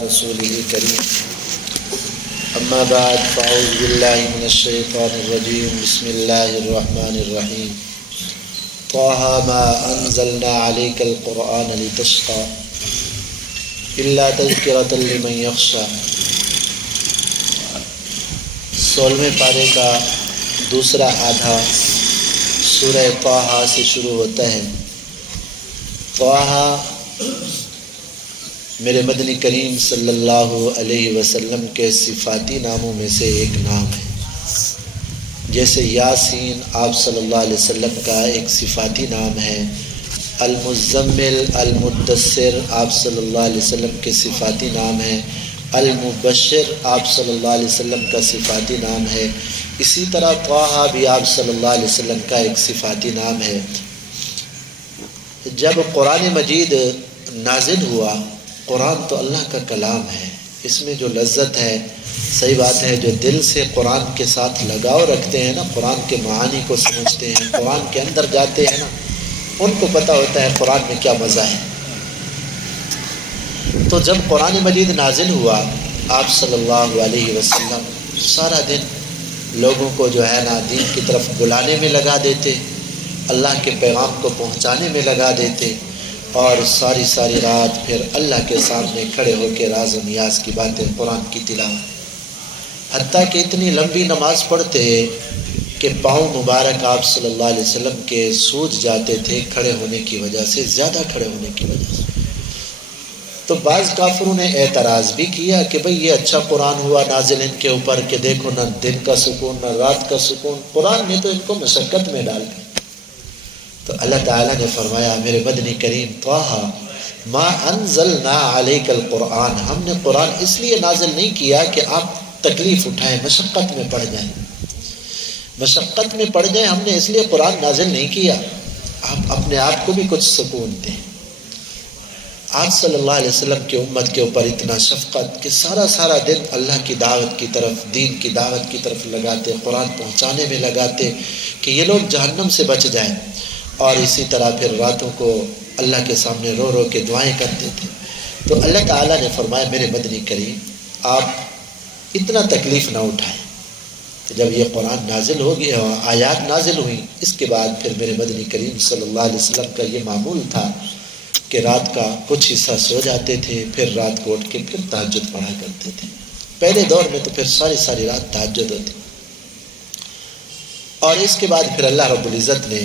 رسوله الكريم أما بعد فأعوذ بالله من الشيطان الرجيم بسم الله الرحمن الرحيم طه ما أنزلنا عليك القرآن لتشقى إلا تذكرة لمن يخشى 16ویں پارے کا دوسرا آدھا سورہ طه سے شروع ہوتا ہے۔ طه میرے مدنی کریم صلی اللہ علیہ وسلم کے صفاتی ناموں میں سے ایک نام ہے، جیسے یاسین آپ صلی اللہ علیہ وسلم کا ایک صفاتی نام ہے، المزمل المدثر آپ صلی اللہ علیہ وسلم کے صفاتی نام ہے، المبشر آپ صلی اللہ علیہ وسلم کا صفاتی نام ہے، اسی طرح طه بھی آپ صلی اللہ علیہ وسلم کا ایک صفاتی نام ہے۔ جب قرآن مجید نازل ہوا، قرآن تو اللہ کا کلام ہے، اس میں جو لذت ہے، صحیح بات ہے، جو دل سے قرآن کے ساتھ لگاؤ رکھتے ہیں نا، قرآن کے معانی کو سمجھتے ہیں، قرآن کے اندر جاتے ہیں نا، ان کو پتہ ہوتا ہے قرآن میں کیا مزہ ہے۔ تو جب قرآن مجید نازل ہوا، آپ صلی اللہ علیہ وسلم سارا دن لوگوں کو جو ہے نا دین کی طرف بلانے میں لگا دیتے، اللہ کے پیغام کو پہنچانے میں لگا دیتے، اور ساری رات پھر اللہ کے سامنے کھڑے ہو کے راز و نیاز کی باتیں، قرآن کی تلاوت، حتیٰ کہ اتنی لمبی نماز پڑھتے کہ پاؤں مبارک آپ صلی اللہ علیہ وسلم کے سوج جاتے تھے کھڑے ہونے کی وجہ سے، زیادہ کھڑے ہونے کی وجہ سے۔ تو بعض کافروں نے اعتراض بھی کیا کہ بھئی یہ اچھا قرآن ہوا نازل ان کے اوپر کہ دیکھو نہ دن کا سکون نہ رات کا سکون، قرآن نے تو ان کو مشقت میں ڈال دیا۔ تو اللہ تعالیٰ نے فرمایا میرے مدنی کریم طه ما انزلنا علیک القرآن، ہم نے قرآن اس لیے نازل نہیں کیا کہ آپ تکلیف اٹھائیں، مشقت میں پڑ جائیں، مشقت میں پڑ جائیں، ہم نے اس لیے قرآن نازل نہیں کیا، آپ اپنے آپ کو بھی کچھ سکون دیں۔ آپ صلی اللہ علیہ وسلم کی امت کے اوپر اتنا شفقت کہ سارا دن اللہ کی دعوت کی طرف، دین کی دعوت کی طرف لگاتے، قرآن پہنچانے میں لگاتے کہ یہ لوگ جہنم سے بچ جائیں، اور اسی طرح پھر راتوں کو اللہ کے سامنے رو رو کے دعائیں کرتے تھے۔ تو اللہ تعالیٰ نے فرمایا میرے مدنی کریم آپ اتنا تکلیف نہ اٹھائیں۔ کہ جب یہ قرآن نازل ہو گیا، آیات نازل ہوئی، اس کے بعد پھر میرے مدنی کریم صلی اللہ علیہ وسلم کا یہ معمول تھا کہ رات کا کچھ حصہ سو جاتے تھے، پھر رات کو اٹھ کے پھر تہجد پڑھا کرتے تھے۔ پہلے دور میں تو پھر ساری رات تہجد ہوتی، اور اس کے بعد پھر اللہ رب العزت نے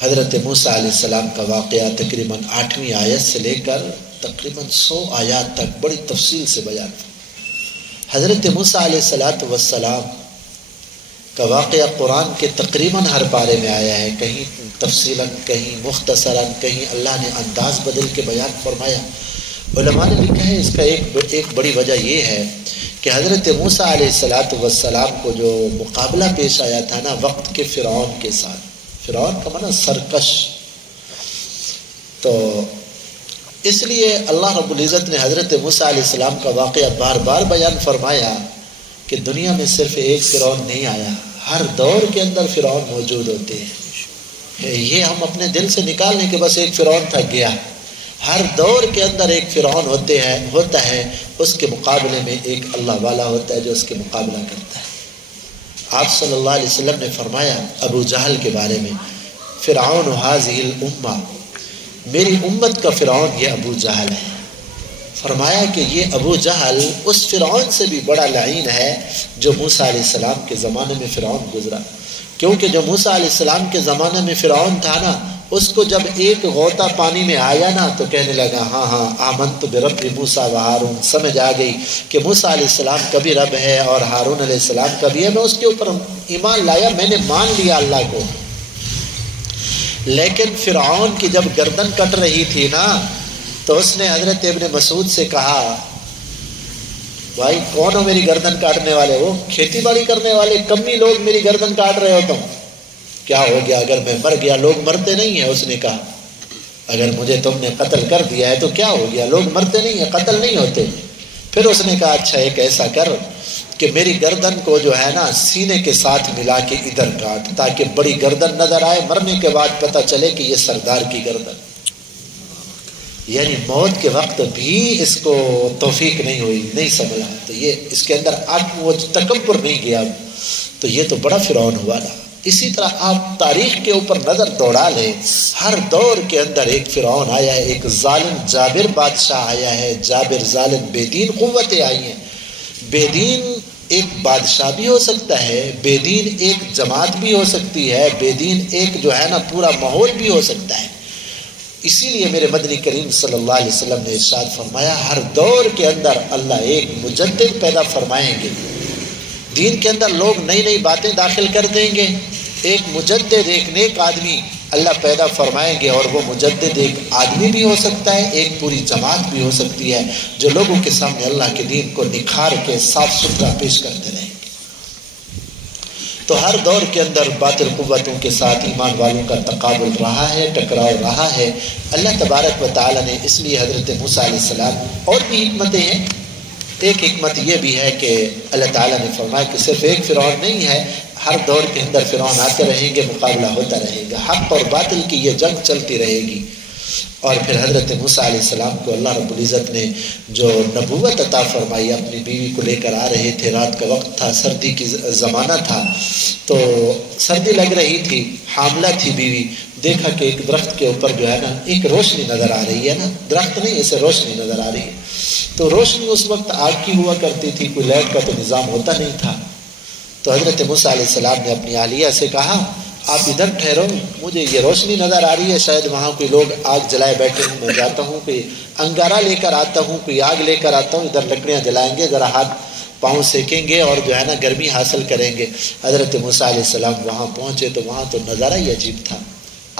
حضرت موسیٰ علیہ السلام کا واقعہ تقریباً 8ویں آیت سے لے کر تقریباً 100 آیات تک بڑی تفصیل سے بیان کیا۔ حضرت موسیٰ علیہ السلام کا واقعہ قرآن کے تقریباً ہر پارے میں آیا ہے، کہیں تفصیلاً، کہیں مختصراً، کہیں اللہ نے انداز بدل کے بیان فرمایا۔ علماء نے لکھا ہے اس کا ایک بڑی وجہ یہ ہے کہ حضرت موسیٰ علیہ السلام کو جو مقابلہ پیش آیا تھا نا وقت کے فرعون کے ساتھ، فرعون کا معنی سرکش، تو اس لیے اللہ رب العزت نے حضرت موسیٰ علیہ السلام کا واقعہ بار بار بیان فرمایا کہ دنیا میں صرف ایک فرعون نہیں آیا، ہر دور کے اندر فرعون موجود ہوتے ہیں، یہ ہم اپنے دل سے نکال لیں کہ بس ایک فرعون تھا گیا، ہر دور کے اندر ایک فرعون ہوتا ہے، اس کے مقابلے میں ایک اللہ والا ہوتا ہے جو اس کے مقابلہ کرتا ہے۔ آپ صلی اللہ علیہ وسلم نے فرمایا ابو جہل کے بارے میں، فرعون هذه الامہ، میری امت کا فرعون یہ ابو جہل ہے۔ فرمایا کہ یہ ابو جہل اس فرعون سے بھی بڑا لعین ہے جو موسیٰ علیہ السلام کے زمانے میں فرعون گزرا، کیونکہ جو موسیٰ علیہ السلام کے زمانے میں فرعون تھا نا، اس کو جب ایک غوطہ پانی میں آیا نا تو کہنے لگا ہاں آمنت برب موسیٰ و ہارون، سمجھ آ گئی کہ موسیٰ علیہ السلام کا بھی رب ہے اور ہارون علیہ السلام کا بھی ہے، میں اس کے اوپر ایمان لایا، میں نے مان لیا اللہ کو۔ لیکن فرعون کی جب گردن کٹ رہی تھی نا تو اس نے حضرت ابن مسعود سے کہا بھائی کون ہو میری گردن کاٹنے والے؟ وہ کھیتی باڑی کرنے والے کمی لوگ میری گردن کاٹ رہے ہو تم، کیا ہو گیا اگر میں مر گیا؟ لوگ مرتے نہیں ہیں، اس نے کہا اگر مجھے تم نے قتل کر دیا ہے تو کیا ہو گیا؟ لوگ مرتے نہیں ہیں، قتل نہیں ہوتے۔ پھر اس نے کہا اچھا ایک ایسا کر کہ میری گردن کو جو ہے نا سینے کے ساتھ ملا کے ادھر کاٹ، تاکہ بڑی گردن نظر آئے، مرنے کے بعد پتہ چلے کہ یہ سردار کی گردن۔ یعنی موت کے وقت بھی اس کو توفیق نہیں ہوئی، نہیں سنبھلا، تو یہ اس کے اندر وہ تکبر نہیں گیا، تو یہ تو بڑا فرعون ہوا نا۔ اسی طرح آپ تاریخ کے اوپر نظر دوڑا لیں، ہر دور کے اندر ایک فرعون آیا ہے، ایک ظالم جابر بادشاہ آیا ہے، جابر ظالم بے دین قوتیں آئی ہیں۔ بے دین ایک بادشاہ بھی ہو سکتا ہے، بے دین ایک جماعت بھی ہو سکتی ہے، بے دین ایک جو ہے نا پورا ماحول بھی ہو سکتا ہے۔ اسی لیے میرے مدنی کریم صلی اللہ علیہ وسلم نے ارشاد فرمایا ہر دور کے اندر اللہ ایک مجدد پیدا فرمائیں گے۔ دین کے اندر لوگ نئی نئی باتیں داخل کر دیں گے، ایک مجدد ایک نیک آدمی اللہ پیدا فرمائیں گے، اور وہ مجدد ایک آدمی بھی ہو سکتا ہے، ایک پوری جماعت بھی ہو سکتی ہے جو لوگوں کے سامنے اللہ کے دین کو نکھار کے صاف ستھرا پیش کرتے رہیں گے۔ تو ہر دور کے اندر باطل قوتوں کے ساتھ ایمان والوں کا تقابل رہا ہے، ٹکراؤ رہا ہے۔ اللہ تبارک و تعالیٰ نے اس لیے حضرت موسیٰ علیہ السلام، اور بھی حکمتیں ہیں، ایک حکمت یہ بھی ہے کہ اللہ تعالیٰ نے فرمایا کہ صرف ایک فرعون نہیں ہے، ہر دور کے اندر فرعون آتے رہیں گے، مقابلہ ہوتا رہے گا، حق اور باطل کی یہ جنگ چلتی رہے گی۔ اور پھر حضرت موسیٰ علیہ السلام کو اللہ رب العزت نے جو نبوت عطا فرمائی، اپنی بیوی کو لے کر آ رہے تھے، رات کا وقت تھا، سردی کی زمانہ تھا، تو سردی لگ رہی تھی، حاملہ تھی بیوی، دیکھا کہ ایک درخت کے اوپر جو ہے نا ایک روشنی نظر آ رہی ہے نا، درخت نہیں اسے روشنی نظر آ رہی ہے، تو روشنی اس وقت آگ کی ہوا کرتی تھی، کوئی لائٹ کا تو نظام ہوتا نہیں تھا۔ تو حضرت موسیٰ علیہ السلام نے اپنی اہلیہ سے کہا آپ ادھر ٹھہرو، مجھے یہ روشنی نظر آ رہی ہے، شاید وہاں کوئی لوگ آگ جلائے بیٹھے ہوں، میں جاتا ہوں، کوئی انگارہ لے کر آتا ہوں، کوئی آگ لے کر آتا ہوں، ادھر لکڑیاں جلائیں گے، ذرا ہاتھ پاؤں سیکیں گے اور جو ہے نا گرمی حاصل کریں گے۔ حضرت موسیٰ علیہ السلام وہاں پہنچے تو وہاں تو نظارہ ہی عجیب تھا،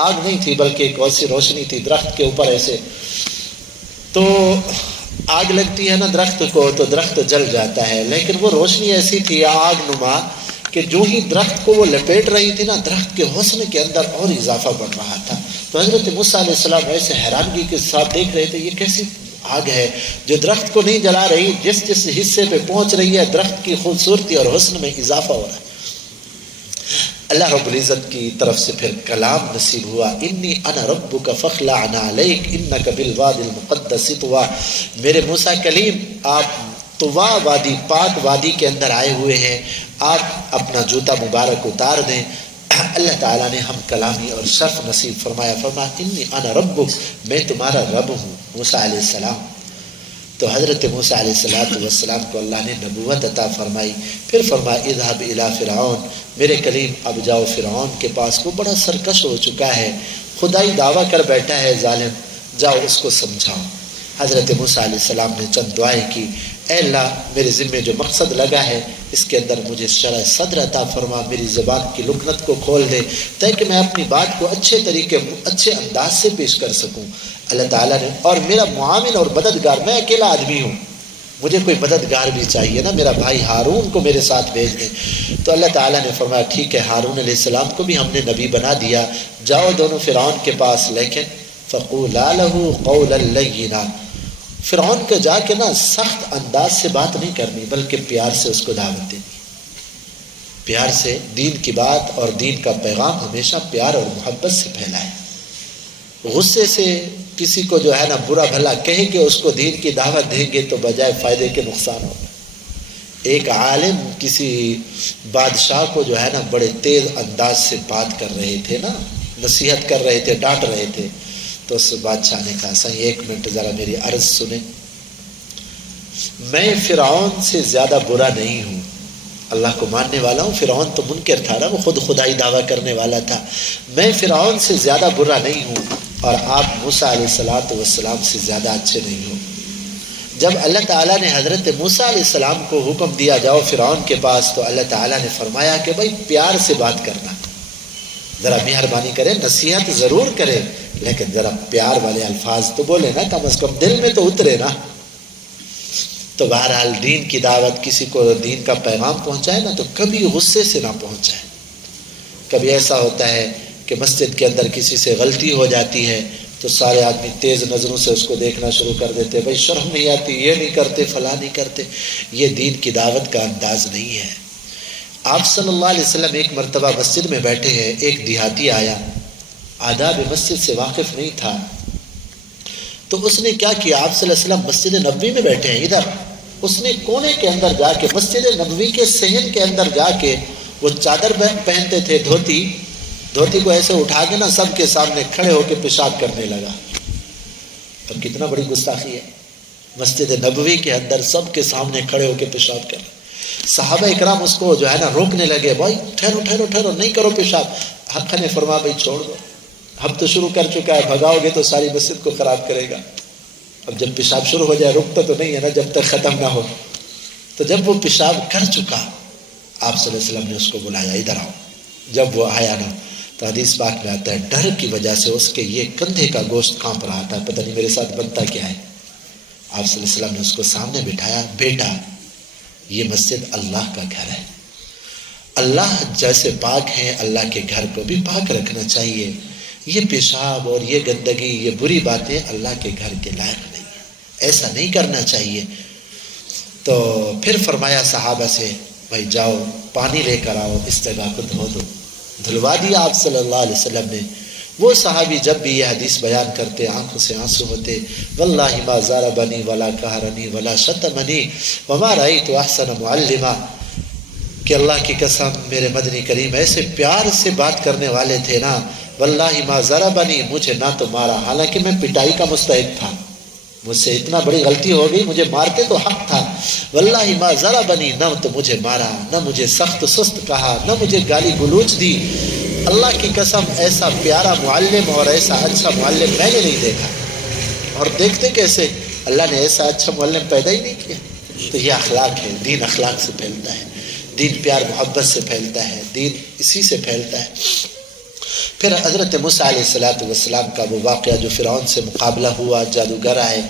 آگ نہیں تھی بلکہ ایک ایسی روشنی تھی درخت کے اوپر ایسے، تو آگ لگتی ہے نا درخت کو تو درخت جل جاتا ہے، لیکن وہ روشنی ایسی تھی آگ نما کہ جو ہی درخت کو وہ لپیٹ رہی تھی نا، درخت کے حسن کے اندر اور اضافہ بڑھ رہا تھا۔ تو حضرت موسیٰ علیہ السلام ایسے حیرانگی کے ساتھ دیکھ رہے تھے، یہ کیسی آگ ہے جو درخت کو نہیں جلا رہی، جس جس حصے پہ پہنچ رہی ہے درخت کی خوبصورتی اور حسن میں اضافہ ہو رہا ہے۔ اللہ رب العزت کی طرف سے پھر کلام نصیب ہوا، انی انا ربک فاخلع علیک انک بالوادی المقدس طویٰ، میرے موسیٰ کلیم آپ طویٰ وادی، پاک وادی کے اندر آئے ہوئے ہیں، آپ اپنا جوتا مبارک اتار دیں۔ اللہ تعالیٰ نے ہم کلامی اور شرف نصیب فرمایا، فرمایا انی انا ربک، میں تمہارا رب ہوں موسیٰ علیہ السلام۔ تو حضرت موسیٰ علیہ السلام کو اللہ نے نبوت عطا فرمائی، پھر فرمایا اذهب الی فرعون، میرے کلیم اب جاؤ فرعون کے پاس، وہ بڑا سرکش ہو چکا ہے، خدائی دعویٰ کر بیٹھا ہے ظالم، جاؤ اس کو سمجھاؤ۔ حضرت موسیٰ علیہ السلام نے چند دعائیں کی، اے اللہ میرے ذمے جو مقصد لگا ہے اس کے اندر مجھے شرح صدر عطا فرما، میری زبان کی لکنت کو کھول دے تاکہ میں اپنی بات کو اچھے طریقے اچھے انداز سے پیش کر سکوں۔ اللہ تعالیٰ نے، اور میرا معاون اور مددگار، میں اکیلا آدمی ہوں، مجھے کوئی مددگار بھی چاہیے نا، میرا بھائی ہارون کو میرے ساتھ بھیج دیں۔ تو اللہ تعالیٰ نے فرمایا ٹھیک ہے، ہارون علیہ السلام کو بھی ہم نے نبی بنا دیا، جاؤ دونوں فرعون کے پاس، لیکن فقولا لہ قولا لینا، فرعون کو جا کے نا سخت انداز سے بات نہیں کرنی بلکہ پیار سے اس کو دعوت دینی، پیار سے دین کی بات اور دین کا پیغام ہمیشہ پیار اور محبت سے پھیلائے۔ غصے سے کسی کو جو ہے نا برا بھلا کہے کہ اس کو دین کی دعوت دیں گے تو بجائے فائدے کے نقصان ہوگا۔ ایک عالم کسی بادشاہ کو جو ہے نا بڑے تیز انداز سے بات کر رہے تھے نا، نصیحت کر رہے تھے، ڈانٹ رہے تھے، تو اس بادشاہ نے کہا صحیح ایک منٹ ذرا میری عرض سنیں، میں فرعون سے زیادہ برا نہیں ہوں، اللہ کو ماننے والا ہوں، فرعون تو منکر تھا نا، وہ خود خدائی دعویٰ کرنے والا تھا، میں فرعون سے زیادہ برا نہیں ہوں، اور آپ موسیٰ علیہ السلام سے زیادہ اچھے نہیں ہوں۔ جب اللہ تعالیٰ نے حضرت موسیٰ علیہ السلام کو حکم دیا جاؤ فرعون کے پاس، تو اللہ تعالیٰ نے فرمایا کہ بھائی پیار سے بات کرنا، ذرا مہربانی کرے، نصیحت ضرور کرے لیکن ذرا پیار والے الفاظ تو بولے نا، کم از کم دل میں تو اترے نا۔ تو بہرحال دین کی دعوت، کسی کو دین کا پیغام پہنچائے نا تو کبھی غصے سے نہ پہنچائے۔ کبھی ایسا ہوتا ہے کہ مسجد کے اندر کسی سے غلطی ہو جاتی ہے تو سارے آدمی تیز نظروں سے اس کو دیکھنا شروع کر دیتے، بھائی شرم نہیں آتی، یہ نہیں کرتے، فلاں نہیں کرتے، یہ دین کی دعوت کا انداز نہیں ہے۔ آپ صلی اللہ علیہ وسلم ایک مرتبہ مسجد میں بیٹھے ہیں، ایک دیہاتی آیا، آداب مسجد سے واقف نہیں تھا، تو اس نے کیا کیا، آپ صلی اللہ علیہ وسلم مسجد نبوی میں بیٹھے ہیں ادھر، اس نے کونے کے اندر جا کے مسجد نبوی کے صحن کے اندر جا کے وہ چادر پہنتے تھے، دھوتی کو ایسے اٹھا کے نا سب کے سامنے کھڑے ہو کے پیشاب کرنے لگا۔ اور کتنا بڑی گستاخی ہے، مسجد نبوی کے اندر سب کے سامنے کھڑے ہو کے پیشاب کر۔ صحابہ اکرام اس کو جو ہے نا روکنے لگے، بھائی ٹھہرو ٹھہرو ٹھہرو، نہیں کرو پیشاب۔ حق نے فرمایا بھائی چھوڑ دو، اب تو شروع کر چکا ہے، بھگاؤ گے تو ساری مسجد کو خراب کرے گا۔ اب جب پیشاب شروع ہو جائے رکتا تو نہیں ہے نا جب تک ختم نہ ہو۔ تو جب وہ پیشاب کر چکا، آپ صلی اللہ علیہ وسلم نے اس کو بلایا، ادھر آؤ۔ جب وہ آیا نا تو حدیث پاک میں آتا ہے ڈر کی وجہ سے اس کے یہ کندھے کا گوشت کانپ رہا تھا، پتہ نہیں میرے ساتھ بنتا کیا ہے۔ آپ صلی اللہ علیہ وسلم نے اس کو سامنے بٹھایا، بیٹا یہ مسجد اللہ کا گھر ہے، اللہ جیسے پاک ہیں اللہ کے گھر کو بھی پاک رکھنا چاہیے، یہ پیشاب اور یہ گندگی یہ بری باتیں اللہ کے گھر کے لائق نہیں ہے، ایسا نہیں کرنا چاہیے۔ تو پھر فرمایا صحابہ سے بھائی جاؤ پانی لے کر آؤ، اس جگہ کو دھو دو، دھلوا دیا آپ صلی اللہ علیہ وسلم نے۔ وہ صحابی جب بھی یہ حدیث بیان کرتے آنکھوں سے آنسو ہوتے، واللہ ما ضربنی ولا قہرنی ولا شتمنی وما رأیت احسن معلما، کہ اللہ کی قسم میرے مدنی کریم ایسے پیار سے بات کرنے والے تھے نا، واللہ ما ضربنی، مجھے نہ تو مارا، حالانکہ میں پٹائی کا مستحق تھا، مجھ سے اتنا بڑی غلطی ہو گئی، مجھے مارتے تو حق تھا، واللہ ما ضربنی، نہ تو مجھے مارا، نہ مجھے سخت سست کہا، نہ مجھے گالی گلوچ دی۔ اللہ کی قسم ایسا پیارا معلم اور ایسا اچھا معلم میں نے نہیں دیکھا۔ اور دیکھتے کیسے، اللہ نے ایسا اچھا معلم پیدا ہی نہیں کیا۔ تو یہ اخلاق ہے، دین اخلاق سے پھیلتا ہے، دین پیار محبت سے پھیلتا ہے، دین اسی سے پھیلتا ہے۔ پھر حضرت موسیٰ علیہ السلام کا وہ واقعہ جو فرعون سے مقابلہ ہوا، جادوگر آئے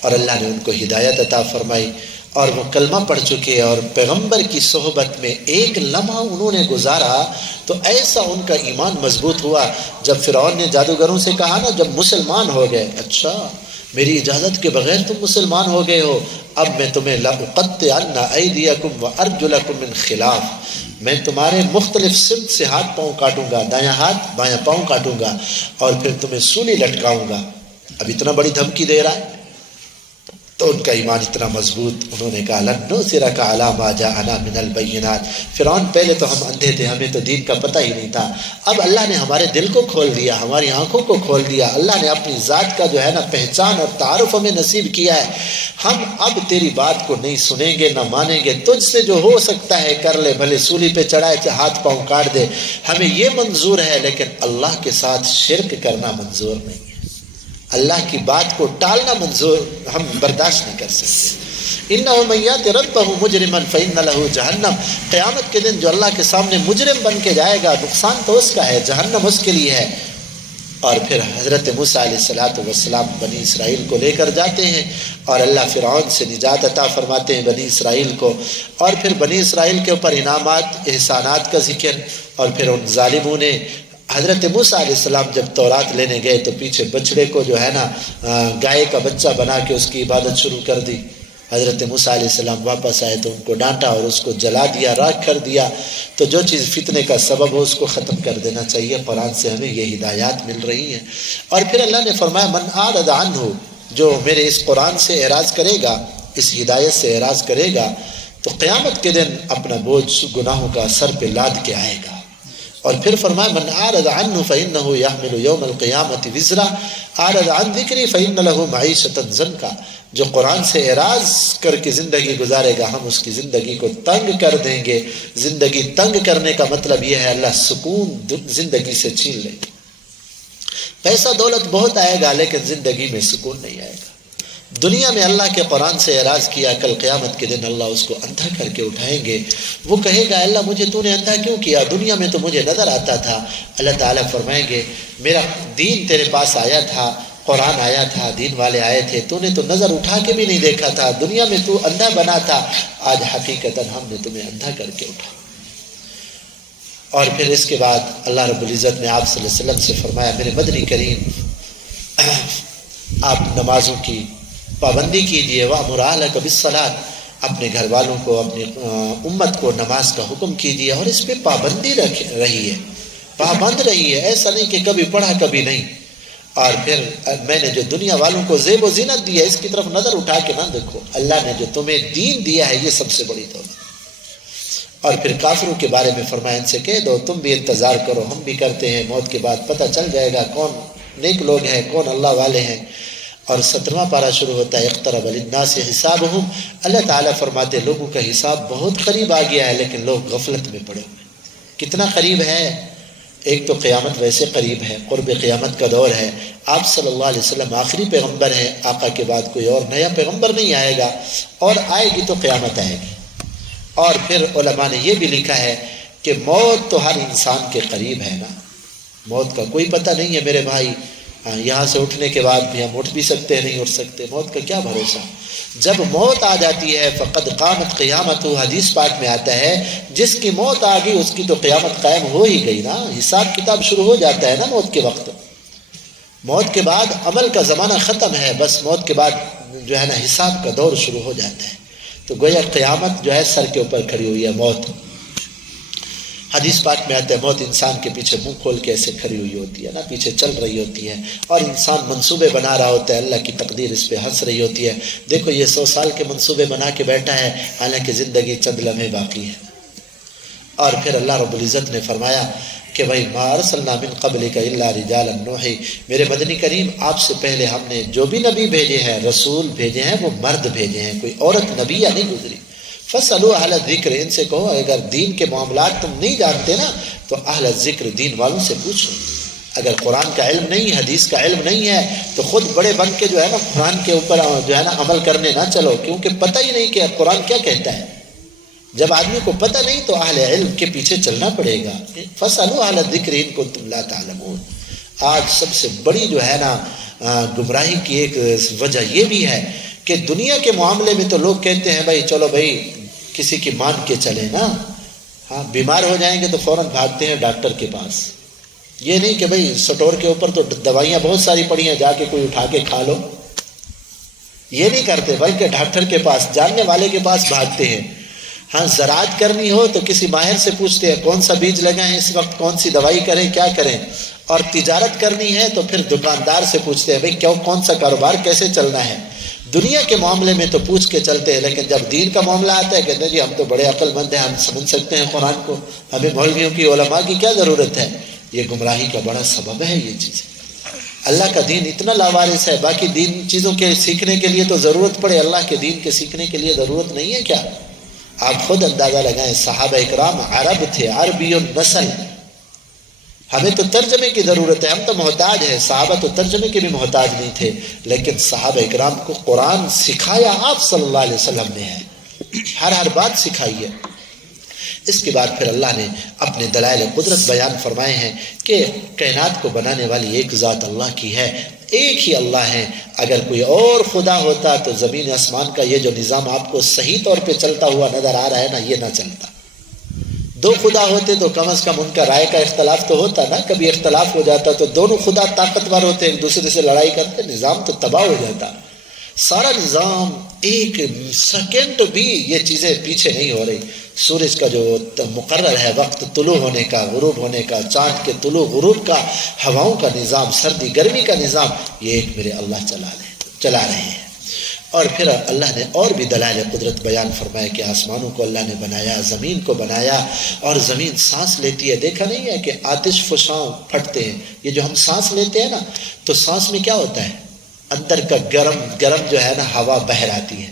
اور اللہ نے ان کو ہدایت عطا فرمائی اور وہ کلمہ پڑھ چکے اور پیغمبر کی صحبت میں ایک لمحہ انہوں نے گزارا تو ایسا ان کا ایمان مضبوط ہوا۔ جب فرعون نے جادوگروں سے کہا نا جب مسلمان ہو گئے، اچھا میری اجازت کے بغیر تم مسلمان ہو گئے ہو، اب میں تمہیں لأقطعن ایدیکم وارجلکم من خلاف، میں تمہارے مختلف سمت سے ہاتھ پاؤں کاٹوں گا، دایاں ہاتھ بایاں پاؤں کاٹوں گا اور پھر تمہیں سولی لٹکاؤں گا۔ اب اتنا بڑی دھمکی دے رہا ہے تو ان کا ایمان اتنا مضبوط، انہوں نے کہا لن نؤثرک علی ما جاءنا من البینات۔ فرعون پہلے تو ہم اندھے تھے، ہمیں تو دین کا پتہ ہی نہیں تھا، اب اللہ نے ہمارے دل کو کھول دیا، ہماری آنکھوں کو کھول دیا، اللہ نے اپنی ذات کا جو ہے نا پہچان اور تعارف ہمیں نصیب کیا ہے، ہم اب تیری بات کو نہیں سنیں گے نہ مانیں گے، تجھ سے جو ہو سکتا ہے کر لے، بھلے سولی پہ چڑھائے چاہے ہاتھ پاؤں کاٹ دے، ہمیں یہ منظور ہے، لیکن اللہ کے ساتھ شرک کرنا منظور نہیں ہے، اللہ کی بات کو ٹالنا منظور، ہم برداشت نہیں کر سکتے۔ انہ من یأت ربہ مجرما فإن لہ جہنم، قیامت کے دن جو اللہ کے سامنے مجرم بن کے جائے گا نقصان تو اس کا ہے، جہنم اس کے لیے ہے۔ اور پھر حضرت موسیٰ علیہ السلام بنی اسرائیل کو لے کر جاتے ہیں اور اللہ فرعون سے نجات عطا فرماتے ہیں بنی اسرائیل کو، اور پھر بنی اسرائیل کے اوپر انعامات احسانات کا ذکر، اور پھر ان ظالموں نے حضرت موسیٰ علیہ السلام جب تورات لینے گئے تو پیچھے بچڑے کو جو ہے نا گائے کا بچہ بنا کے اس کی عبادت شروع کر دی۔ حضرت موسیٰ علیہ السلام واپس آئے تو ان کو ڈانٹا اور اس کو جلا دیا، راکھ کر دیا۔ تو جو چیز فتنے کا سبب ہو اس کو ختم کر دینا چاہیے، قرآن سے ہمیں یہ ہدایات مل رہی ہیں۔ اور پھر اللہ نے فرمایا من اعرض عنہ، جو میرے اس قرآن سے اعراض کرے گا، اس ہدایت سے اعراض کرے گا تو قیامت کے دن اپنا بوجھ گناہوں کا سر پہ لاد کے آئے گا۔ اور پھر فرمایا من اعرض عنہ فإنہ یحمل یوم القیامة وزرا اعرض عن ذکری فإن لہ معیشۃ ضنکا، جو قرآن سے اعراض کر کے زندگی گزارے گا ہم اس کی زندگی کو تنگ کر دیں گے۔ زندگی تنگ کرنے کا مطلب یہ ہے اللہ سکون زندگی سے چھین لے گا، پیسہ دولت بہت آئے گا لیکن زندگی میں سکون نہیں آئے گا۔ دنیا میں اللہ کے قرآن سے اعراض کیا، کل قیامت کے دن اللہ اس کو اندھا کر کے اٹھائیں گے، وہ کہے گا اللہ مجھے تو نے اندھا کیوں کیا، دنیا میں تو مجھے نظر آتا تھا۔ اللہ تعالیٰ فرمائیں گے میرا دین تیرے پاس آیا تھا، قرآن آیا تھا، دین والے آئے تھے، تو نے تو نظر اٹھا کے بھی نہیں دیکھا تھا، دنیا میں تو اندھا بنا تھا، آج حقیقتاً ہم نے تمہیں اندھا کر کے اٹھا۔ اور پھر اس کے بعد اللہ رب العزت نے آپ صلی اللہ علیہ وسلم سے فرمایا میرے مدنی کریم آپ نمازوں کی پابندی کیجیے، وَأْمُرْ أَهْلَكَ بِالصَّلَاةِ، اپنے گھر والوں کو اپنی امت کو نماز کا حکم کیجیے اور اس پہ پابندی رہی ہے، پابند رہی ہے، ایسا نہیں کہ کبھی پڑھا کبھی نہیں۔ اور پھر میں نے جو دنیا والوں کو زیب و زینت دی ہے اس کی طرف نظر اٹھا کے نہ دیکھو، اللہ نے جو تمہیں دین دیا ہے یہ سب سے بڑی دولت۔ اور پھر کافروں کے بارے میں فرمایا ان سے کہہ دو تم بھی انتظار کرو، ہم بھی کرتے ہیں، موت کے بعد پتہ چل جائے گا کون نیک لوگ ہیں کون اللہ والے ہیں۔ اور 17واں پارہ شروع ہوتا ہے اقترب للناس حسابہم، اللہ تعالیٰ فرماتے لوگوں کا حساب بہت قریب آ گیا ہے لیکن لوگ غفلت میں پڑے ہوئے۔ کتنا قریب ہے؟ ایک تو قیامت ویسے قریب ہے، قرب قیامت کا دور ہے، آپ صلی اللہ علیہ وسلم آخری پیغمبر ہیں، آقا کے بعد کوئی اور نیا پیغمبر نہیں آئے گا، اور آئے گی تو قیامت آئے گی۔ اور پھر علماء نے یہ بھی لکھا ہے کہ موت تو ہر انسان کے قریب ہے نا، موت کا کوئی پتہ نہیں ہے میرے بھائی، یہاں سے اٹھنے کے بعد بھی ہم اٹھ بھی سکتے ہیں نہیں اٹھ سکتے، موت کا کیا بھروسہ۔ جب موت آ جاتی ہے فقد قامت قیامت، حدیث پاک میں آتا ہے جس کی موت آ گئی اس کی تو قیامت قائم ہو ہی گئی نا، حساب کتاب شروع ہو جاتا ہے نا موت کے وقت۔ موت کے بعد عمل کا زمانہ ختم ہے، بس موت کے بعد جو ہے نا حساب کا دور شروع ہو جاتا ہے۔ تو گویا قیامت جو ہے سر کے اوپر کھڑی ہوئی ہے موت۔ حدیث پاک میں آتا ہے موت انسان کے پیچھے منہ کھول کے ایسے کھڑی ہوئی ہوتی ہے نا، پیچھے چل رہی ہوتی ہے، اور انسان منصوبے بنا رہا ہوتا ہے، اللہ کی تقدیر اس پہ ہنس رہی ہوتی ہے، دیکھو یہ 100 سال کے منصوبے بنا کے بیٹھا ہے حالانکہ زندگی چند لمحے باقی ہے۔ اور پھر اللہ رب العزت نے فرمایا کہ بھائی ما ارسلنا من قبلک الا رجالا نوحی، میرے مدنی کریم آپ سے پہلے ہم نے جو بھی نبی بھیجے ہیں رسول بھیجے ہیں وہ مرد بھیجے ہیں، کوئی عورت نبی یا نہیں گزری۔ فَاسْأَلُوا أَهْلَ الذِّكْرِ، ان سے کہو اگر دین کے معاملات تم نہیں جانتے نا تو اہل ذکر دین والوں سے پوچھو۔ اگر قرآن کا علم نہیں، حدیث کا علم نہیں ہے تو خود بڑے بن کے جو ہے نا قرآن کے اوپر جو ہے نا عمل کرنے نہ چلو، کیونکہ پتہ ہی نہیں کہ قرآن کیا کہتا ہے۔ جب آدمی کو پتہ نہیں تو اہل علم کے پیچھے چلنا پڑے گا۔ فَاسْأَلُوا أَهْلَ الذِّكْرِ إِن كُنتُمْ لَا تَعْلَمُونَ۔ آج سب سے بڑی جو ہے نا گمراہی کی ایک وجہ یہ بھی ہے کہ دنیا کے معاملے میں تو لوگ کہتے ہیں بھائی چلو بھائی کسی کی مان کے چلے نا، ہاں بیمار ہو جائیں گے تو فوراً بھاگتے ہیں ڈاکٹر کے پاس، یہ نہیں کہ بھائی سٹور کے اوپر تو دوائیاں بہت ساری پڑی ہیں جا کے کوئی اٹھا کے کھا لو، یہ نہیں کرتے بلکہ ڈاکٹر کے پاس جاننے والے کے پاس بھاگتے ہیں۔ ہاں زراعت کرنی ہو تو کسی ماہر سے پوچھتے ہیں کون سا بیج لگائیں اس وقت، کون سی دوائی کریں، کیا کریں، اور تجارت کرنی ہے تو پھر دکاندار سے پوچھتے ہیں بھائی کون سا کاروبار کیسے چلنا ہے۔ دنیا کے معاملے میں تو پوچھ کے چلتے ہیں لیکن جب دین کا معاملہ آتا ہے کہتے ہیں جی ہم تو بڑے عقل مند ہیں، ہم سمجھ سکتے ہیں قرآن کو، ہمیں مولویوں کی علماء کی کیا ضرورت ہے۔ یہ گمراہی کا بڑا سبب ہے یہ چیز۔ اللہ کا دین اتنا لاوارث ہے، باقی دین چیزوں کے سیکھنے کے لیے تو ضرورت پڑے، اللہ کے دین کے سیکھنے کے لیے ضرورت نہیں ہے کیا؟ آپ خود اندازہ لگائیں، صحابہ اکرام عرب تھے، عربی النسل، ہمیں تو ترجمے کی ضرورت ہے، ہم تو محتاج ہیں، صحابہ تو ترجمے کے بھی محتاج نہیں تھے، لیکن صحابہ اکرام کو قرآن سکھایا آپ صلی اللہ علیہ وسلم نے ہے، ہر بات سکھائی ہے۔ اس کے بعد پھر اللہ نے اپنے دلائل قدرت بیان فرمائے ہیں کہ کائنات کو بنانے والی ایک ذات اللہ کی ہے، ایک ہی اللہ ہے، اگر کوئی اور خدا ہوتا تو زمین آسمان کا یہ جو نظام آپ کو صحیح طور پہ چلتا ہوا نظر آ رہا ہے نا یہ نہ چلتا۔ دو خدا ہوتے تو کم از کم ان کا رائے کا اختلاف تو ہوتا نا، کبھی اختلاف ہو جاتا تو دونوں خدا طاقتور ہوتے ایک دوسرے سے لڑائی کرتے، نظام تو تباہ ہو جاتا۔ سارا نظام ایک سیکنڈ بھی یہ چیزیں پیچھے نہیں ہو رہی، سورج کا جو مقرر ہے وقت طلوع ہونے کا غروب ہونے کا، چاند کے طلوع غروب کا، ہواؤں کا نظام، سردی گرمی کا نظام، یہ ایک میرے اللہ چلا رہے ہیں۔ اور پھر اللہ نے اور بھی دلائل قدرت بیان فرمایا کہ آسمانوں کو اللہ نے بنایا، زمین کو بنایا، اور زمین سانس لیتی ہے، دیکھا نہیں ہے کہ آتش فشاں پھٹتے ہیں، یہ جو ہم سانس لیتے ہیں نا تو سانس میں کیا ہوتا ہے، اندر کا گرم جو ہے نا ہوا بہر آتی ہے،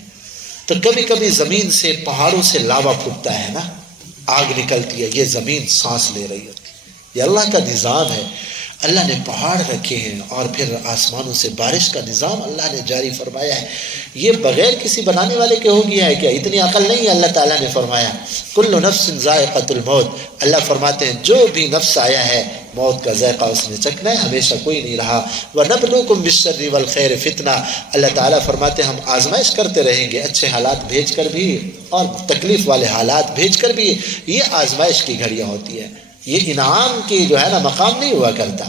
تو کبھی کبھی زمین سے پہاڑوں سے لاوا پھوٹتا ہے نا، آگ نکلتی ہے، یہ زمین سانس لے رہی ہوتی ہے، یہ اللہ کا نظام ہے۔ اللہ نے پہاڑ رکھے ہیں اور پھر آسمانوں سے بارش کا نظام اللہ نے جاری فرمایا ہے، یہ بغیر کسی بنانے والے کے ہو گیا ہے کیا؟ اتنی عقل نہیں ہے؟ اللہ تعالیٰ نے فرمایا کل نفس ذائقۃ الموت، اللہ فرماتے ہیں جو بھی نفس آیا ہے موت کا ذائقہ اس نے چکھنا ہے، ہمیشہ کوئی نہیں رہا۔ وَنَبْلُوكُمْ بِالشَّرِّ وَالْخَيْرِ فِتْنَةً، اللہ تعالیٰ فرماتے ہیں ہم آزمائش کرتے رہیں گے، اچھے حالات بھیج کر بھی اور تکلیف والے حالات بھیج کر بھی، یہ آزمائش کی گھڑیاں ہوتی ہیں، یہ انعام کی جو ہے نا مقام نہیں ہوا کرتا،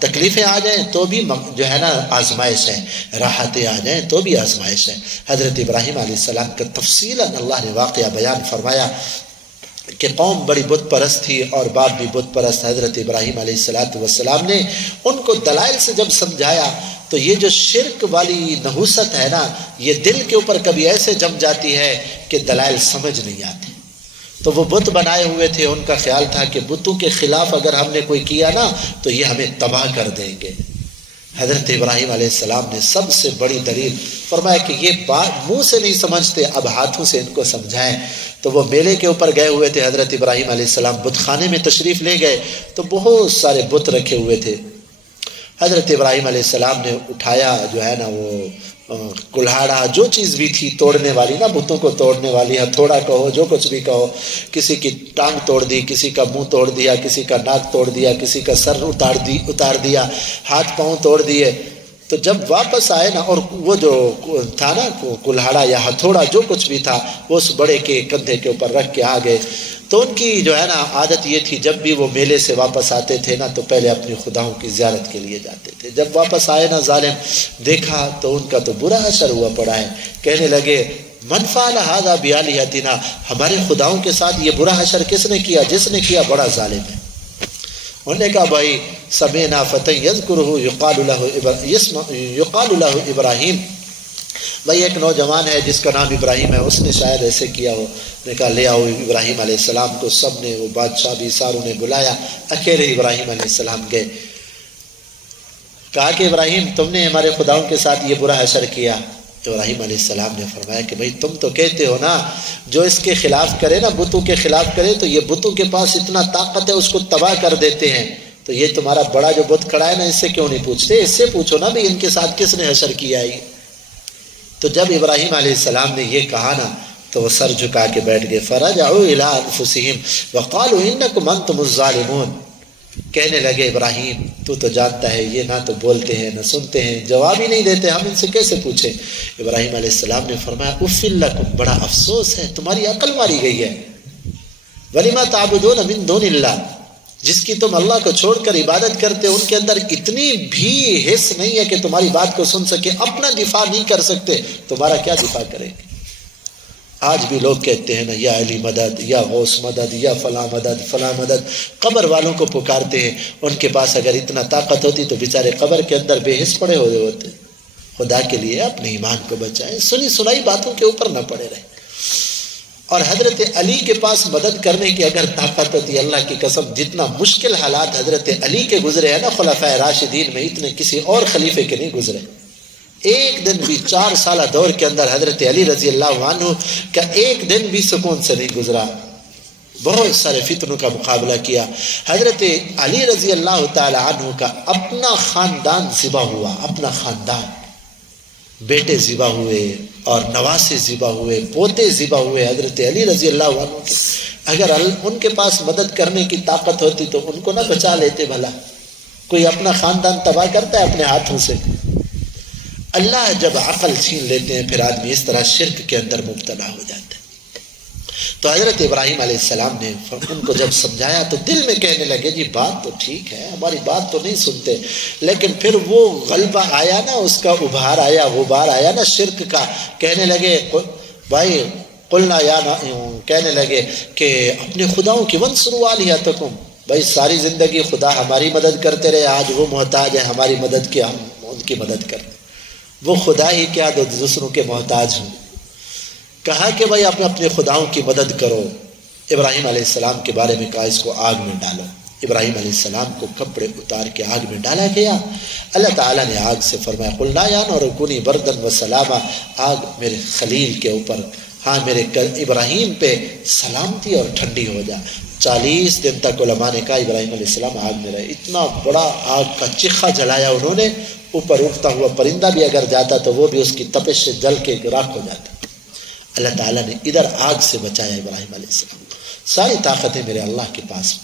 تکلیفیں آ جائیں تو بھی جو ہے نا آزمائش ہے، راحتیں آ جائیں تو بھی آزمائش ہے۔ حضرت ابراہیم علیہ السلام کا تفصیلاً اللہ نے واقعہ بیان فرمایا کہ قوم بڑی بت پرست تھی اور باپ بھی بت پرست. حضرت ابراہیم علیہ السلام نے ان کو دلائل سے جب سمجھایا تو یہ جو شرک والی نحوست ہے نا، یہ دل کے اوپر کبھی ایسے جم جاتی ہے کہ دلائل سمجھ نہیں آتے. تو وہ بت بنائے ہوئے تھے، ان کا خیال تھا کہ بتوں کے خلاف اگر ہم نے کوئی کیا نا تو یہ ہمیں تباہ کر دیں گے. حضرت ابراہیم علیہ السلام نے سب سے بڑی دلیل فرمایا کہ یہ بات منہ سے نہیں سمجھتے، اب ہاتھوں سے ان کو سمجھائیں. تو وہ میلے کے اوپر گئے ہوئے تھے، حضرت ابراہیم علیہ السلام بت خانے میں تشریف لے گئے تو بہت سارے بت رکھے ہوئے تھے. حضرت ابراہیم علیہ السلام نے اٹھایا جو ہے نا وہ کلہاڑا، جو چیز بھی تھی توڑنے والی نا، بتوں کو توڑنے والی، ہتھوڑا کہو جو کچھ بھی کہو، کسی کی ٹانگ توڑ دی، کسی کا منہ توڑ دیا، کسی کا ناک توڑ دیا، کسی کا سر اتار دیا، ہاتھ پاؤں توڑ دیے. تو جب واپس آئے نا، اور وہ جو تھا نا کلہاڑا یا ہتھوڑا جو کچھ بھی تھا وہ اس بڑے کے کندھے کے اوپر رکھ کے آ گئے. تو ان کی جو ہے نا عادت یہ تھی، جب بھی وہ میلے سے واپس آتے تھے نا تو پہلے اپنی خداؤں کی زیارت کے لیے جاتے تھے. جب واپس آئے نا ظالم، دیکھا تو ان کا تو برا اثر ہوا پڑا ہے. کہنے لگے من فعل ھذا بآلہتنا، ہمارے خداؤں کے ساتھ یہ برا حشر کس نے کیا؟ جس نے کیا بڑا ظالم ہے. انہوں نے کہا بھائی سمعنا فتى یذکرہ یقال لہ ابراہیم، بھائی ایک نوجوان ہے جس کا نام ابراہیم ہے، اس نے شاید ایسے کیا ہو. نے کہا لے آؤ ابراہیم علیہ السلام کو. سب نے، وہ بادشاہ بھی ساروں نے بلایا، اکیلے ابراہیم علیہ السلام گئے. کہا کہ ابراہیم تم نے ہمارے خداؤں کے ساتھ یہ برا حشر کیا. ابراہیم علیہ السلام نے فرمایا کہ بھائی تم تو کہتے ہو نا جو اس کے خلاف کرے نا، بتوں کے خلاف کرے تو یہ بتوں کے پاس اتنا طاقت ہے اس کو تباہ کر دیتے ہیں. تو یہ تمہارا بڑا جو بت کھڑا ہے نا، اس سے کیوں نہیں پوچھتے؟ اس سے پوچھو نا بھی ان کے ساتھ کس نے حشر کیا ہے. تو جب ابراہیم علیہ السلام نے یہ کہا نا تو وہ سر جھکا کے بیٹھ گئے. فرجعوا الی انفسہم وقالوا انکم انتم الظالمون. کہنے لگے ابراہیم تو جانتا ہے یہ نہ تو بولتے ہیں نہ سنتے ہیں، جواب ہی نہیں دیتے، ہم ان سے کیسے پوچھیں؟ ابراہیم علیہ السلام نے فرمایا اف لکم، بڑا افسوس ہے، تمہاری عقل ماری گئی ہے. ولما تعبدون من دون اللہ، جس کی تم اللہ کو چھوڑ کر عبادت کرتے، ان کے اندر اتنی بھی حس نہیں ہے کہ تمہاری بات کو سن سکے، اپنا دفاع نہیں کر سکتے، تمہارا کیا دفاع کریں گے؟ آج بھی لوگ کہتے ہیں نا یا علی مدد، یا غوث مدد، یا فلاں مدد فلاں مدد. قبر والوں کو پکارتے ہیں. ان کے پاس اگر اتنا طاقت ہوتی تو بیچارے قبر کے اندر بے حس پڑے ہوئے ہوتے. خدا کے لیے اپنے ایمان کو بچائیں، سنی سنائی باتوں کے اوپر نہ پڑے رہے. اور حضرت علی کے پاس مدد کرنے کی اگر طاقت ہوتی، اللہ کی قسم جتنا مشکل حالات حضرت علی کے گزرے ہیں نا خلفائے راشدین میں، اتنے کسی اور خلیفے کے نہیں گزرے. ایک دن بھی 4 سالہ دور کے اندر حضرت علی رضی اللہ عنہ کا ایک دن بھی سکون سے نہیں گزرا. بہت سارے فتنوں کا مقابلہ کیا. حضرت علی رضی اللہ تعالی عنہ کا اپنا خاندان ذبح ہوا، اپنا خاندان، بیٹے ذبح ہوئے اور نواسے ذبح ہوئے، پوتے ذبح ہوئے حضرت علی رضی اللہ عنہ کے. اگر ان کے پاس مدد کرنے کی طاقت ہوتی تو ان کو نہ بچا لیتے؟ بھلا کوئی اپنا خاندان تباہ کرتا ہے اپنے ہاتھوں سے؟ اللہ جب عقل چھین لیتے ہیں پھر آدمی اس طرح شرک کے اندر مبتلا ہو جاتا ہے. تو حضرت ابراہیم علیہ السلام نے ان کو جب سمجھایا تو دل میں کہنے لگے جی بات تو ٹھیک ہے، ہماری بات تو نہیں سنتے، لیکن پھر وہ غلبہ آیا نا، اس کا ابھار آیا، غبار آیا نا شرک کا. کہنے لگے بھائی قلنا یا کہنے لگے کہ اپنے خداؤں کی ونصروا آلہتکم، بھائی ساری زندگی خدا ہماری مدد کرتے رہے، آج وہ محتاج ہے ہماری مدد کی، ہم ان کی مدد کریں. وہ خدا ہی کیا دوسروں کے محتاج ہوں. کہا کہ بھائی آپ اپنے خداؤں کی مدد کرو. ابراہیم علیہ السلام کے بارے میں کہا اس کو آگ میں ڈالو. ابراہیم علیہ السلام کو کپڑے اتار کے آگ میں ڈالا گیا. اللہ تعالیٰ نے آگ سے فرمایا قلنا یا نار کونی بردن و سلاما، آگ میرے خلیل کے اوپر، ہاں میرے ابراہیم پہ سلامتی اور ٹھنڈی ہو جا. 40 دن تک علماء نے کہا ابراہیم علیہ السلام آگ میں رہے. اتنا بڑا آگ کا چکھا جلایا انہوں نے، اوپر اٹھتا ہوا پرندہ بھی اگر جاتا تو وہ بھی اس کی تپش سے جل کے راکھ ہو جاتا. اللہ تعالیٰ نے ادھر آگ سے بچایا ابراہیم علیہ السلام. ساری طاقتیں میرے اللہ کے پاس.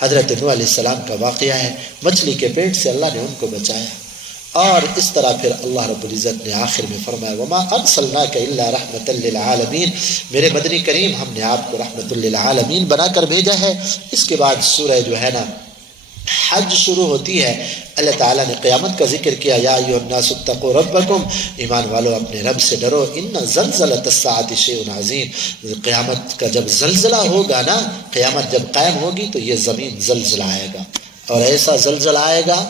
حضرت نوح علیہ السلام کا واقعہ ہے، مچھلی کے پیٹ سے اللہ نے ان کو بچایا. اور اس طرح پھر اللہ رب العزت نے آخر میں فرمایا وما ارسلناک الا رحمۃ للعالمین، میرے مدنی کریم ہم نے آپ کو رحمۃ للعالمین بنا کر بھیجا ہے. اس کے بعد سورہ جو ہے نا حج شروع ہوتی ہے اللہ تعالیٰ نے قیامت کا ذکر کیا، یا ایھا الناس اتقوا ربکم، ایمان والو اپنے رب سے ڈرو، ان زلزلۃ الساعۃ شیء عظیم، قیامت کا جب زلزلہ ہوگا نا، قیامت جب قائم ہوگی تو یہ زمین زلزلہ آئے گا، اور ایسا زلزلہ آئے گا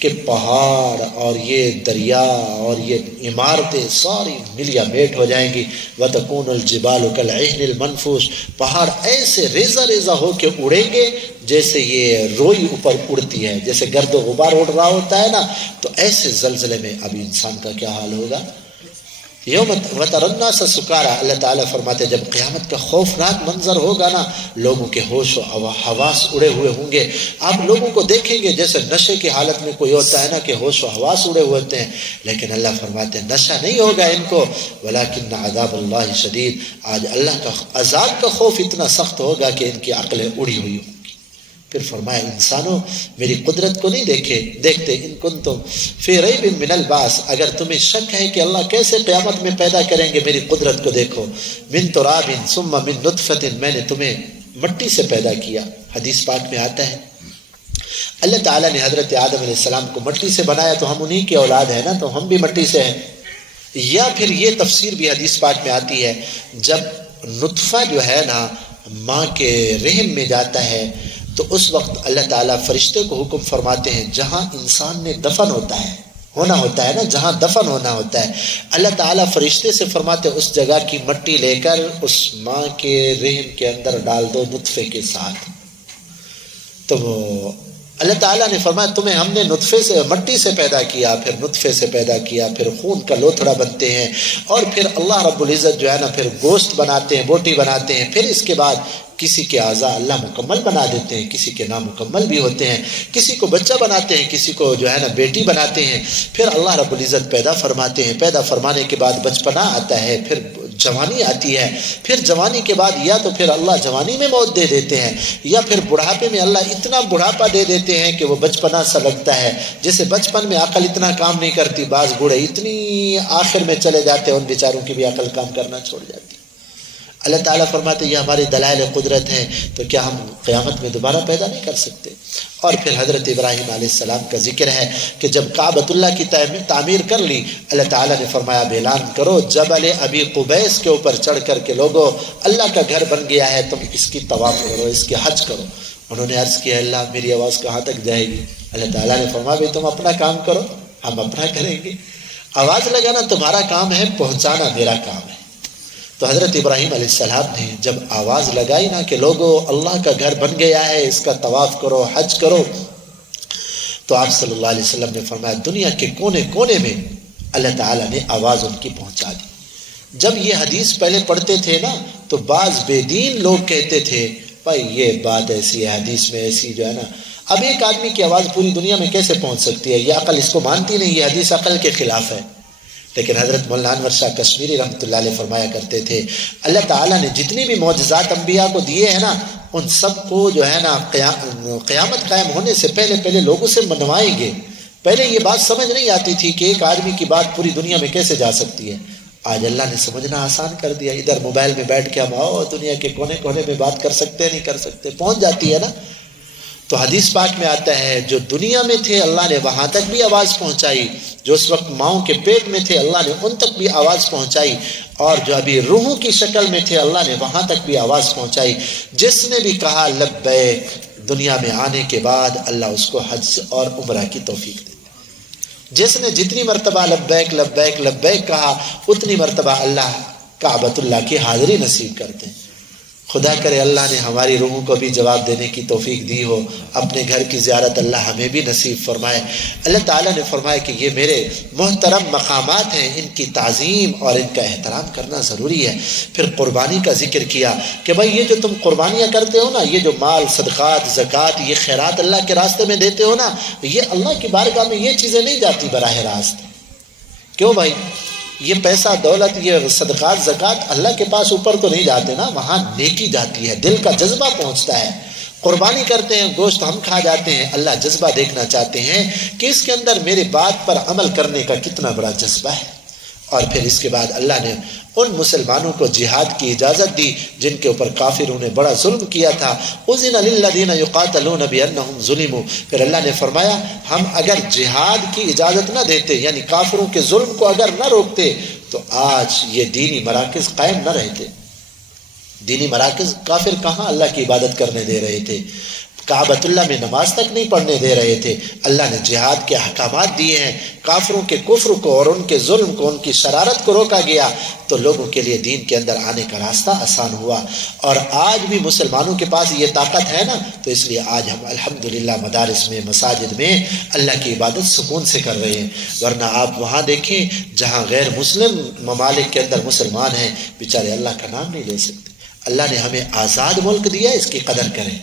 کہ پہاڑ اور یہ دریا اور یہ عمارتیں ساری ملیا میٹ ہو جائیں گی، وَتَكُونُ الْجِبَالُ كَالْعِهْنِ الْمَنْفُوشِ، پہاڑ ایسے ریزہ ریزہ ہو کے اڑیں گے جیسے یہ روئی اوپر اڑتی ہے، جیسے گرد و غبار اڑ رہا ہوتا ہے نا، تو ایسے زلزلے میں ابھی انسان کا کیا حال ہوگا؟ یوم وتری الناس سکارا، اللہ تعالیٰ فرماتے ہیں جب قیامت کا خوفناک منظر ہوگا نا، لوگوں کے ہوش و حواس اڑے ہوئے ہوں گے، آپ لوگوں کو دیکھیں گے جیسے نشے کی حالت میں کوئی ہوتا ہے نا کہ ہوش و حواس اڑے ہوئے ہوتے ہیں، لیکن اللہ فرماتے ہیں نشہ نہیں ہوگا ان کو، ولیکن عذاب اللہ شدید، آج اللہ کا عذاب کا خوف اتنا سخت ہوگا کہ ان کی عقلیں اڑی ہوئی ہوں گی۔ پھر فرمایا انسانوں میری قدرت کو نہیں دیکھتے، ان کنتم فی ریب من البعث، اگر تمہیں شک ہے کہ اللہ کیسے قیامت میں پیدا کریں گے، میری قدرت کو دیکھو، من تراب ثم من نطفۃ، میں نے تمہیں مٹی سے پیدا کیا، حدیث پاک میں آتا ہے اللہ تعالیٰ نے حضرت آدم علیہ السلام کو مٹی سے بنایا، تو ہم انہی کی اولاد ہیں نا، تو ہم بھی مٹی سے ہیں۔ یا پھر یہ تفسیر بھی حدیث پاک میں آتی ہے، جب نطفہ جو ہے نا ماں کے رحم میں جاتا ہے تو اس وقت اللہ تعالیٰ فرشتے کو حکم فرماتے ہیں جہاں انسان نے دفن ہونا ہوتا ہے نا، جہاں دفن ہونا ہوتا ہے، اللہ تعالیٰ فرشتے سے فرماتے ہیں اس جگہ کی مٹی لے کر اس ماں کے رحم کے اندر ڈال دو نطفے کے ساتھ۔ تو اللہ تعالیٰ نے فرمایا تمہیں ہم نے نطفے سے مٹی سے پیدا کیا، پھر نطفے سے پیدا کیا، پھر خون کا لوتھڑا بنتے ہیں، اور پھر اللہ رب العزت جو ہے نا پھر گوشت بناتے ہیں، بوٹی بناتے ہیں، پھر اس کے بعد کسی کے اعضاء اللہ مکمل بنا دیتے ہیں، کسی کے نامکمل بھی ہوتے ہیں، کسی کو بچہ بناتے ہیں، کسی کو جو ہے نا بیٹی بناتے ہیں، پھر اللہ رب العزت پیدا فرماتے ہیں، پیدا فرمانے کے بعد بچپنا آتا ہے، پھر جوانی آتی ہے، پھر جوانی کے بعد یا تو پھر اللہ جوانی میں موت دے دیتے ہیں، یا پھر بڑھاپے میں اللہ اتنا بڑھاپا دے دیتے ہیں کہ وہ بچپنا سا لگتا ہے، جیسے بچپن میں عقل اتنا کام نہیں کرتی، بعض بوڑھے اتنی آخر میں چلے جاتے ہیں ان بیچاروں کی بھی عقل کام کرنا چھوڑ جاتی ہے۔ اللہ تعالیٰ فرماتے یہ ہمارے دلائل قدرت ہیں، تو کیا ہم قیامت میں دوبارہ پیدا نہیں کر سکتے؟ اور پھر حضرت ابراہیم علیہ السلام کا ذکر ہے کہ جب کعبۃ اللہ کی تعمیر کر لی، اللہ تعالیٰ نے فرمایا اب اعلان کرو جبل ابی قبیس کے اوپر چڑھ کر کے لوگوں اللہ کا گھر بن گیا ہے، تم اس کی طواف کرو، اس کی حج کرو۔ انہوں نے عرض کیا اللہ میری آواز کہاں تک جائے گی؟ اللہ تعالیٰ نے فرمایا بھائی تم اپنا کام کرو، ہم اپنا کریں گے، آواز لگانا تمہارا کام ہے، پہنچانا میرا کام ہے۔ تو حضرت ابراہیم علیہ السلام نے جب آواز لگائی نا کہ لوگوں اللہ کا گھر بن گیا ہے، اس کا طواف کرو، حج کرو، تو آپ صلی اللہ علیہ وسلم نے فرمایا دنیا کے کونے کونے میں اللہ تعالیٰ نے آواز ان کی پہنچا دی۔ جب یہ حدیث پہلے پڑھتے تھے نا تو بعض بے دین لوگ کہتے تھے بھائی یہ بات ایسی ہے، حدیث میں ایسی جو ہے نا، اب ایک آدمی کی آواز پوری دنیا میں کیسے پہنچ سکتی ہے؟ یہ عقل اس کو مانتی نہیں، یہ حدیث عقل کے خلاف ہے۔ لیکن حضرت مولانا انور شاہ کشمیری رحمۃ اللہ علیہ فرمایا کرتے تھے اللہ تعالیٰ نے جتنی بھی معجزات انبیاء کو دیے ہیں نا، ان سب کو جو ہے نا قیامت قائم ہونے سے پہلے لوگوں سے منوائیں گے۔ پہلے یہ بات سمجھ نہیں آتی تھی کہ ایک آدمی کی بات پوری دنیا میں کیسے جا سکتی ہے، آج اللہ نے سمجھنا آسان کر دیا، ادھر موبائل میں بیٹھ کے ہم دنیا کے کونے کونے میں بات کر سکتے نہیں کر سکتے، پہنچ جاتی ہے نا۔ تو حدیث پاک میں آتا ہے جو دنیا میں تھے اللہ نے وہاں تک بھی آواز پہنچائی، جو اس وقت ماؤں کے پیٹ میں تھے اللہ نے ان تک بھی آواز پہنچائی، اور جو ابھی روحوں کی شکل میں تھے اللہ نے وہاں تک بھی آواز پہنچائی۔ جس نے بھی کہا لبیک دنیا میں آنے کے بعد اللہ اس کو حج اور عمرہ کی توفیق دیتا ہے۔ جس نے جتنی مرتبہ لبیک لبیک لبیک کہا اتنی مرتبہ اللہ کعبۃ اللہ کی حاضری نصیب کرتے ہیں۔ خدا کرے اللہ نے ہماری روحوں کو بھی جواب دینے کی توفیق دی ہو، اپنے گھر کی زیارت اللہ ہمیں بھی نصیب فرمائے۔ اللہ تعالیٰ نے فرمایا کہ یہ میرے محترم مقامات ہیں، ان کی تعظیم اور ان کا احترام کرنا ضروری ہے۔ پھر قربانی کا ذکر کیا کہ بھائی یہ جو تم قربانیاں کرتے ہو نا، یہ جو مال صدقات زکوٰۃ یہ خیرات اللہ کے راستے میں دیتے ہو نا، یہ اللہ کی بارگاہ میں یہ چیزیں نہیں جاتی براہ راست۔ کیوں بھائی؟ یہ پیسہ دولت یہ صدقات زکوٰۃ اللہ کے پاس اوپر تو نہیں جاتے نا، وہاں نیکی جاتی ہے، دل کا جذبہ پہنچتا ہے۔ قربانی کرتے ہیں، گوشت ہم کھا جاتے ہیں، اللہ جذبہ دیکھنا چاہتے ہیں کہ اس کے اندر میرے بات پر عمل کرنے کا کتنا بڑا جذبہ ہے۔ اور پھر اس کے بعد اللہ نے ان مسلمانوں کو جہاد کی اجازت دی جن کے اوپر کافروں نے بڑا ظلم کیا تھا۔ اذن للذین یقاتلون بانہم ظلموا، پھر اللہ نے فرمایا ہم اگر جہاد کی اجازت نہ دیتے، یعنی کافروں کے ظلم کو اگر نہ روکتے، تو آج یہ دینی مراکز قائم نہ رہتے۔ دینی مراکز کافر کہاں اللہ کی عبادت کرنے دے رہے تھے، کعبۃ اللہ میں نماز تک نہیں پڑھنے دے رہے تھے۔ اللہ نے جہاد کے احکامات دیے ہیں، کافروں کے کفر کو اور ان کے ظلم کو، ان کی شرارت کو روکا گیا، تو لوگوں کے لیے دین کے اندر آنے کا راستہ آسان ہوا۔ اور آج بھی مسلمانوں کے پاس یہ طاقت ہے نا، تو اس لیے آج ہم الحمدللہ مدارس میں، مساجد میں اللہ کی عبادت سکون سے کر رہے ہیں۔ ورنہ آپ وہاں دیکھیں جہاں غیر مسلم ممالک کے اندر مسلمان ہیں، بیچارے اللہ کا نام نہیں لے سکتے۔ اللہ نے ہمیں آزاد ملک دیا ہے، اس کی قدر کریں،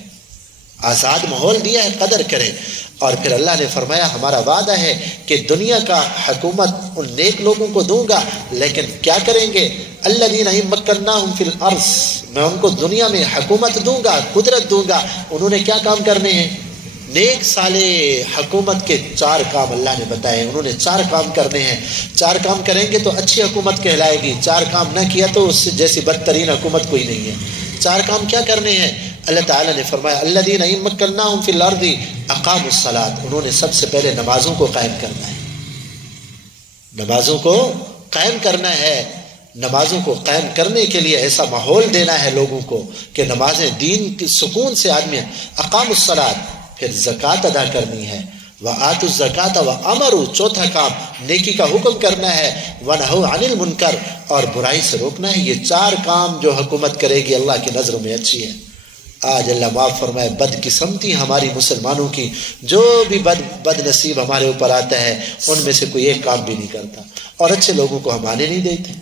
آزاد ماحول دیا ہے، قدر کریں۔ اور پھر اللہ نے فرمایا ہمارا وعدہ ہے کہ دنیا کا حکومت ان نیک لوگوں کو دوں گا، لیکن کیا کریں گے؟ الذین مکناہم فی الارض، میں ان کو دنیا میں حکومت دوں گا، قدرت دوں گا۔ انہوں نے کیا کام کرنے ہیں؟ نیک صالح حکومت کے 4 کام اللہ نے بتائے، انہوں نے 4 کام کرنے ہیں۔ 4 کام کریں گے تو اچھی حکومت کہلائے گی، 4 کام نہ کیا تو اس سے جیسی بدترین حکومت کوئی نہیں ہے۔ 4 کام کیا کرنے ہیں؟ اللہ تعالیٰ نے فرمایا الذین مکناہم فی الارض اقاموا الصلاۃ، انہوں نے سب سے پہلے نمازوں کو قائم کرنا ہے، نمازوں کو قائم کرنا ہے۔ نمازوں کو قائم کرنے کے لیے ایسا ماحول دینا ہے لوگوں کو کہ نمازیں دین کی سکون سے آدمی اقاموا الصلاۃ۔ پھر زکوٰۃ ادا کرنی ہے، وآتوا الزکاۃ وامروا، چوتھا کام نیکی کا حکم کرنا ہے، ونہوا عن المنکر، اور برائی سے روکنا ہے۔ یہ 4 کام جو حکومت کرے گی اللہ کی نظروں میں اچھی ہے۔ آج اللہ معاف فرمائے بد قسمتی ہماری مسلمانوں کی، جو بھی بد نصیب ہمارے اوپر آتا ہے ان میں سے کوئی ایک کام بھی نہیں کرتا، اور اچھے لوگوں کو ہم آنے نہیں دیتے۔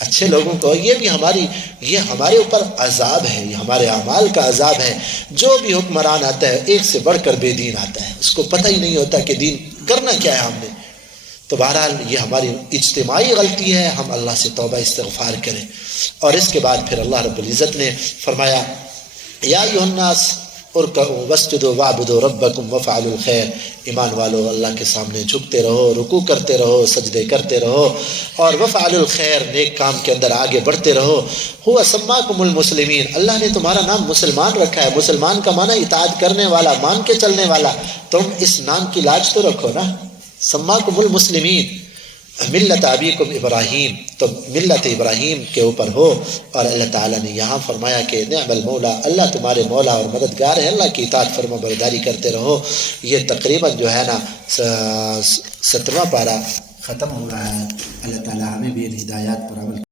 اچھے لوگوں کو، یہ ہمارے اوپر عذاب ہے، یہ ہمارے اعمال کا عذاب ہے۔ جو بھی حکمران آتا ہے ایک سے بڑھ کر بے دین آتا ہے، اس کو پتہ ہی نہیں ہوتا کہ دین کرنا کیا ہے ہم نے۔ تو بہرحال یہ ہماری اجتماعی غلطی ہے، ہم اللہ سے توبہ استغفار کریں۔ اور اس کے بعد پھر اللہ رب العزت نے فرمایا یا ایھا الناس ارکعوا واسجدوا واعبدوا ربکم وافعلوا الخیر، ایمان والو اللہ کے سامنے جھکتے رہو، رکوع کرتے رہو، سجدے کرتے رہو، اور وافعلوا الخیر، نیک کام کے اندر آگے بڑھتے رہو۔ هو سماکم المسلمین، اللہ نے تمہارا نام مسلمان رکھا ہے۔ مسلمان کا معنی اطاعت کرنے والا، مان کے چلنے والا۔ تم اس نام کی لاج تو رکھو نا، سماکم المسلمین، ملت ابیکم ابراہیم، تو ملت ابراہیم کے اوپر ہو۔ اور اللہ تعالیٰ نے یہاں فرمایا کہ نعم المولا، اللہ تمہارے مولا اور مددگار ہے، اللہ کی اطاعت فرما برداری کرتے رہو۔ یہ تقریباً جو ہے نا 17واں پارہ ختم ہو رہا ہے۔ اللہ تعالیٰ ہمیں بھی ان ہدایات پر عمل